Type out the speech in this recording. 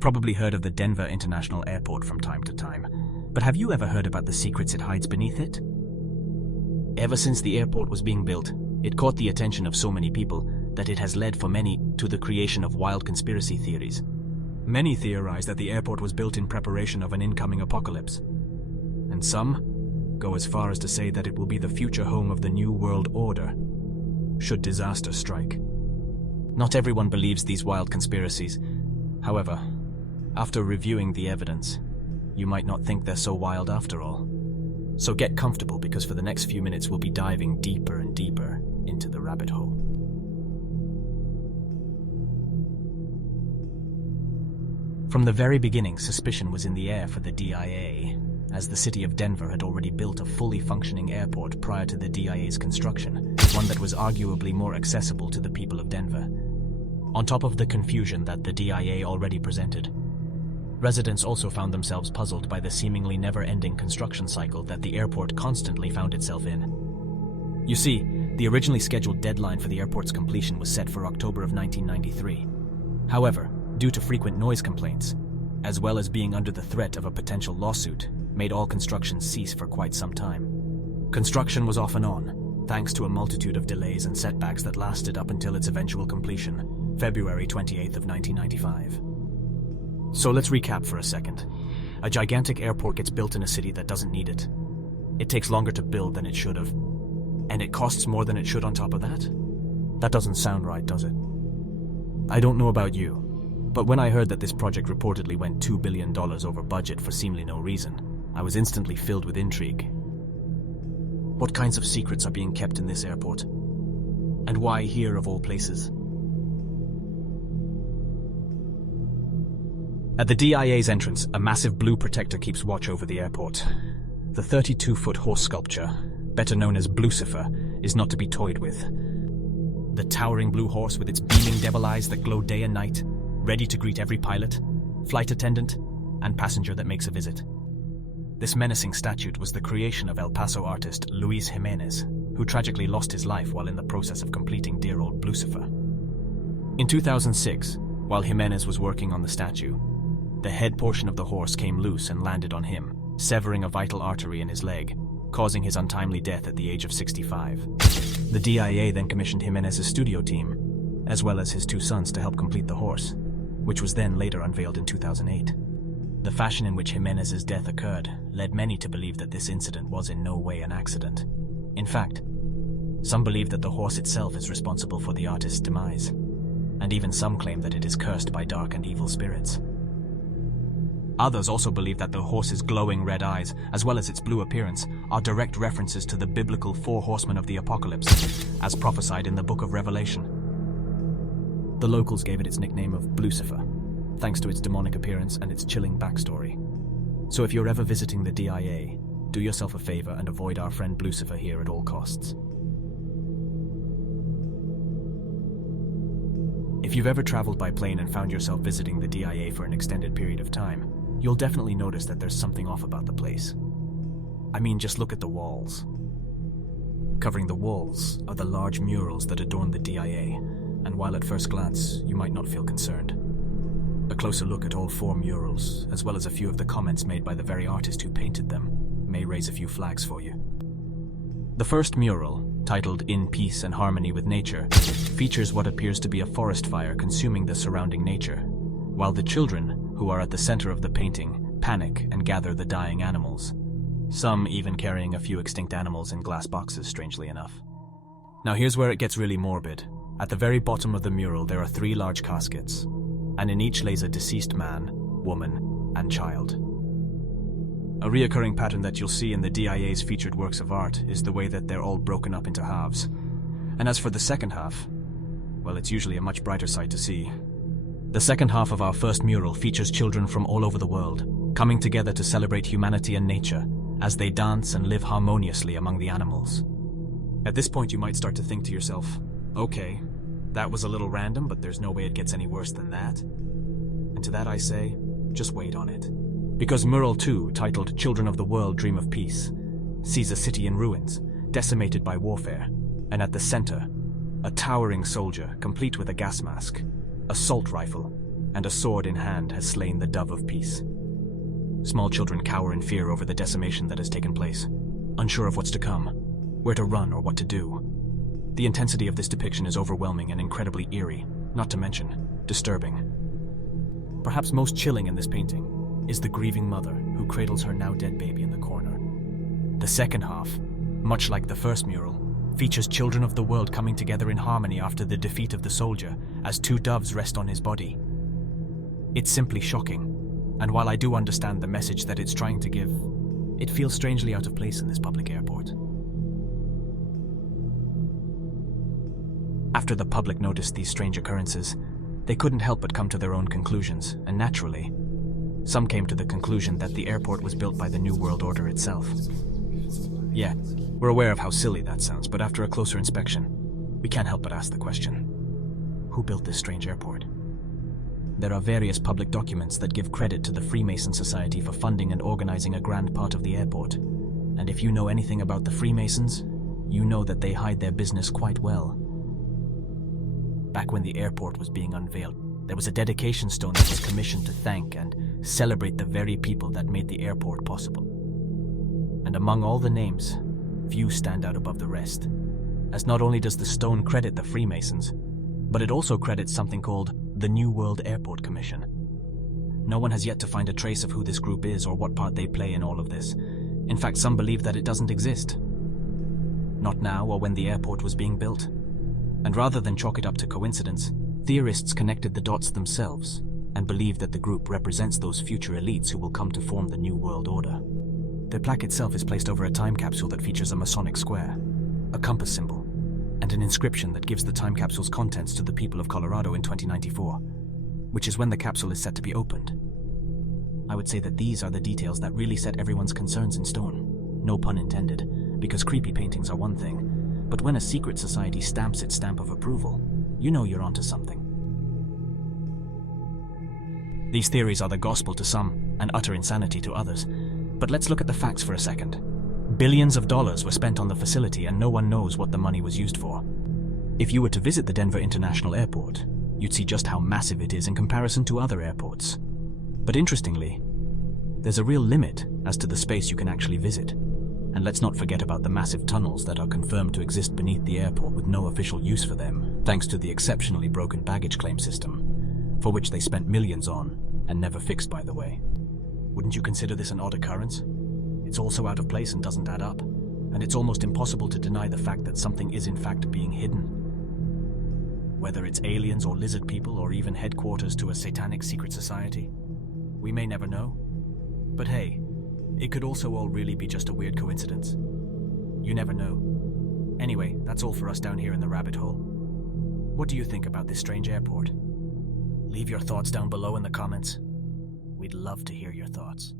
You've probably heard of the Denver International Airport from time to time, but have you ever heard about the secrets it hides beneath it? Ever since the airport was being built, it caught the attention of so many people that it has led for many to the creation of wild conspiracy theories. Many theorize that the airport was built in preparation of an incoming apocalypse, and some go as far as to say that it will be the future home of the New World Order, should disaster strike. Not everyone believes these wild conspiracies. However, after reviewing the evidence, you might not think they're so wild after all. So get comfortable, because for the next few minutes we'll be diving deeper and deeper into the rabbit hole. From the very beginning, suspicion was in the air for the DIA, as the city of Denver had already built a fully functioning airport prior to the DIA's construction, one that was arguably more accessible to the people of Denver. On top of the confusion that the DIA already presented, residents also found themselves puzzled by the seemingly never-ending construction cycle that the airport constantly found itself in. You see, the originally scheduled deadline for the airport's completion was set for October of 1993. However, due to frequent noise complaints, as well as being under the threat of a potential lawsuit, made all construction cease for quite some time. Construction was off and on, thanks to a multitude of delays and setbacks that lasted up until its eventual completion, February 28th of 1995. So let's recap for a second. A gigantic airport gets built in a city that doesn't need it. It takes longer to build than it should have, and it costs more than it should on top of that? That doesn't sound right, does it? I don't know about you, but when I heard that this project reportedly went $2 billion over budget for seemingly no reason, I was instantly filled with intrigue. What kinds of secrets are being kept in this airport? And why here of all places? At the DIA's entrance, a massive blue protector keeps watch over the airport. The 32-foot horse sculpture, better known as Blucifer, is not to be toyed with. The towering blue horse with its beaming devil eyes that glow day and night, ready to greet every pilot, flight attendant, and passenger that makes a visit. This menacing statue was the creation of El Paso artist Luis Jimenez, who tragically lost his life while in the process of completing dear old Blucifer. In 2006, while Jimenez was working on the statue, the head portion of the horse came loose and landed on him, severing a vital artery in his leg, causing his untimely death at the age of 65. The DIA then commissioned Jimenez's studio team, as well as his two sons, to help complete the horse, which was then later unveiled in 2008. The fashion in which Jimenez's death occurred led many to believe that this incident was in no way an accident. In fact, some believe that the horse itself is responsible for the artist's demise, and even some claim that it is cursed by dark and evil spirits. Others also believe that the horse's glowing red eyes, as well as its blue appearance, are direct references to the biblical four horsemen of the apocalypse, as prophesied in the book of Revelation. The locals gave it its nickname of Blucifer, thanks to its demonic appearance and its chilling backstory. So if you're ever visiting the DIA, do yourself a favor and avoid our friend Blucifer here at all costs. If you've ever traveled by plane and found yourself visiting the DIA for an extended period of time, you'll definitely notice that there's something off about the place. I mean, just look at the walls. Covering the walls are the large murals that adorn the DIA, and while at first glance you might not feel concerned, a closer look at all four murals, as well as a few of the comments made by the very artist who painted them, may raise a few flags for you. The first mural, titled In Peace and Harmony with Nature, features what appears to be a forest fire consuming the surrounding nature, while the children, who are at the center of the painting, panic and gather the dying animals, some even carrying a few extinct animals in glass boxes, strangely enough. Now here's where it gets really morbid. At the very bottom of the mural there are 3 large caskets, and in each lays a deceased man, woman, and child. A reoccurring pattern that you'll see in the DIA's featured works of art is the way that they're all broken up into halves. And as for the second half, well, it's usually a much brighter sight to see. The second half of our first mural features children from all over the world, coming together to celebrate humanity and nature, as they dance and live harmoniously among the animals. At this point you might start to think to yourself, okay, that was a little random, but there's no way it gets any worse than that. And to that I say, just wait on it. Because Mural 2, titled Children of the World Dream of Peace, sees a city in ruins, decimated by warfare, and at the center, a towering soldier complete with a gas mask, assault rifle, and a sword in hand has slain the dove of peace. Small children cower in fear over the decimation that has taken place, unsure of what's to come, where to run or what to do. The intensity of this depiction is overwhelming and incredibly eerie, not to mention disturbing. Perhaps most chilling in this painting is the grieving mother who cradles her now dead baby in the corner. The second half, much like the first mural, features children of the world coming together in harmony after the defeat of the soldier as two doves rest on his body. It's simply shocking, and while I do understand the message that it's trying to give, it feels strangely out of place in this public airport. After the public noticed these strange occurrences, they couldn't help but come to their own conclusions, and naturally, some came to the conclusion that the airport was built by the New World Order itself. Yeah, we're aware of how silly that sounds, but after a closer inspection, we can't help but ask the question: who built this strange airport? There are various public documents that give credit to the Freemason Society for funding and organizing a grand part of the airport. And if you know anything about the Freemasons, you know that they hide their business quite well. Back when the airport was being unveiled, there was a dedication stone that was commissioned to thank and celebrate the very people that made the airport possible. And among all the names, few stand out above the rest, as not only does the stone credit the Freemasons, but it also credits something called the New World Airport Commission. No one has yet to find a trace of who this group is or what part they play in all of this. In fact, some believe that it doesn't exist. Not now or when the airport was being built. And rather than chalk it up to coincidence, theorists connected the dots themselves and believe that the group represents those future elites who will come to form the New World Order. The plaque itself is placed over a time capsule that features a Masonic square, a compass symbol, and an inscription that gives the time capsule's contents to the people of Colorado in 2094, which is when the capsule is set to be opened. I would say that these are the details that really set everyone's concerns in stone, no pun intended, because creepy paintings are one thing, but when a secret society stamps its stamp of approval, you know you're onto something. These theories are the gospel to some and utter insanity to others, but let's look at the facts for a second. Billions of dollars were spent on the facility and no one knows what the money was used for. If you were to visit the Denver International Airport, you'd see just how massive it is in comparison to other airports. But interestingly, there's a real limit as to the space you can actually visit. And let's not forget about the massive tunnels that are confirmed to exist beneath the airport with no official use for them, thanks to the exceptionally broken baggage claim system, for which they spent millions on, and never fixed, by the way. Wouldn't you consider this an odd occurrence? It's all so out of place and doesn't add up, and it's almost impossible to deny the fact that something is in fact being hidden. Whether it's aliens or lizard people or even headquarters to a satanic secret society, we may never know. But hey, it could also all really be just a weird coincidence. You never know. Anyway, that's all for us down here in the rabbit hole. What do you think about this strange airport? Leave your thoughts down below in the comments. We'd love to hear your thoughts.